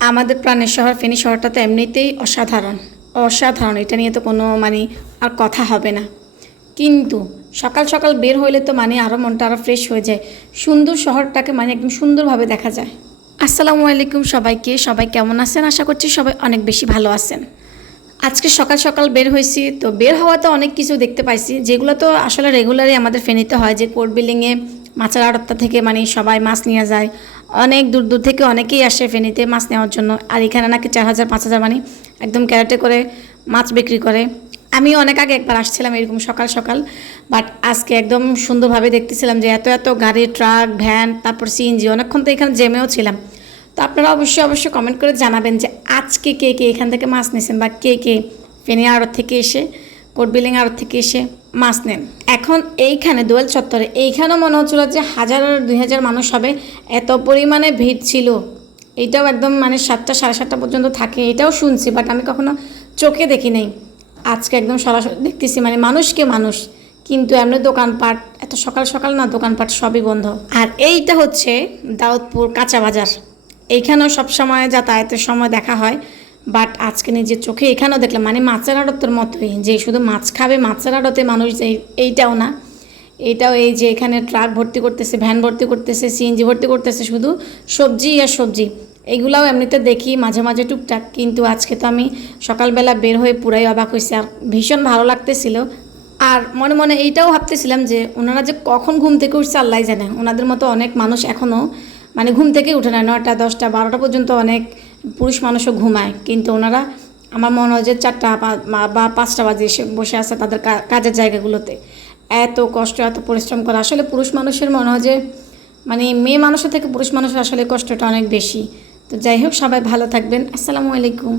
আমাদের প্রাণের শহর ফেনী শহরটা তো এমনিতেই অসাধারণ অসাধারণ, এটা নিয়ে তো কোনো আর কথা হবে না। কিন্তু সকাল সকাল বের হইলে তো আরও মনটা আরও ফ্রেশ হয়ে যায়, সুন্দর শহরটাকে একদম সুন্দরভাবে দেখা যায়। আসসালামু আলাইকুম সবাইকে, সবাই কেমন আছেন? আশা করছি সবাই অনেক বেশি ভালো আছেন। আজকে সকাল সকাল বের হয়েছি, তো বের হওয়াতে অনেক কিছু দেখতে পাইছি যেগুলো তো আসলে রেগুলারই আমাদের ফেনীতে হয়, যে কোর্ট বিল্ডিংয়ে মাছের আড়তটা থেকে সবাই মাছ নিয়ে যায়। অনেক দূর দূর থেকে অনেকেই আসে ফেনীতে মাছ নেওয়ার জন্য, আর এখানে নাকি 4,000 5,000 একদম ক্যারেটে করে মাছ বিক্রি করে। আমি অনেক আগে একবার আসছিলাম এরকম সকাল সকাল, বাট আজকে একদম সুন্দরভাবে দেখতেছিলাম যে এত এত গাড়ি, ট্রাক, ভ্যান, তারপর সিএনজি, অনেকক্ষণ তো এখানে জেমেও ছিলাম। তো আপনারা অবশ্যই কমেন্ট করে জানাবেন যে আজকে কে কে এখান থেকে মাছ নিয়েছেন, বা কে কে ফেনী আড়ত থেকে এসে, কোর্ট বিল্ডিং আড়ত থেকে এসে মাছ নেন। এখন এইখানে দোয়েল চত্বরে এইখানেও মনে হচ্ছিল যে 1,000 2,000 মানুষ হবে, এত পরিমাণে ভিড় ছিল। এইটাও একদম 7টা 7:30 পর্যন্ত থাকে, এটাও শুনছি, বাট আমি কখনো চোখে দেখি নাই। আজকে একদম সরাসরি দেখতেছি, মানুষকে মানুষ, কিন্তু এমনি দোকানপাট এত সকাল সকাল না, দোকানপাট সবই বন্ধ। আর এইটা হচ্ছে দাউদপুর কাঁচা বাজার, এইখানেও সবসময় যাতায়াতের সময় দেখা হয়, বাট আজকে নিজের চোখে এখানেও দেখলাম মাছের আড়তের মতোই, যে শুধু মাছ খাবে মাছের আড়তে মানুষ, যে এইটাও না, এইটাও এই যে এখানে ট্রাক ভর্তি করতেছে, ভ্যান ভর্তি করতেছে, সিএনজি ভর্তি করতেছে, শুধু সবজি আর সবজি। এইগুলাও এমনিতে দেখি মাঝে মাঝে টুকটাক, কিন্তু আজকে তো আমি সকালবেলা বের হয়ে পুরাই অবাক হয়েছি, আর ভীষণ ভালো লাগতেছিল। আর মনে মনে এইটাও ভাবতেছিলাম যে ওনারা যে কখন ঘুম থেকে উঠছে আল্লাহ জানে। ওনাদের মতো অনেক মানুষ এখনও ঘুম থেকে উঠে না, 9টা 10টা 12টা পর্যন্ত অনেক পুরুষ মানুষও ঘুমায়, কিন্তু ওনারা আমার মনে হয় যে 4টা বা 5টা বাজে এসে বসে আছে তাদের কাজের জায়গাগুলোতে। এত কষ্ট, এত পরিশ্রম করা, আসলে পুরুষ মানুষের মনে হয় যে মেয়ে মানুষের থেকে পুরুষ মানুষের আসলে কষ্টটা অনেক বেশি। তো যাই হোক, সবাই ভালো থাকবেন। আসসালামু আলাইকুম।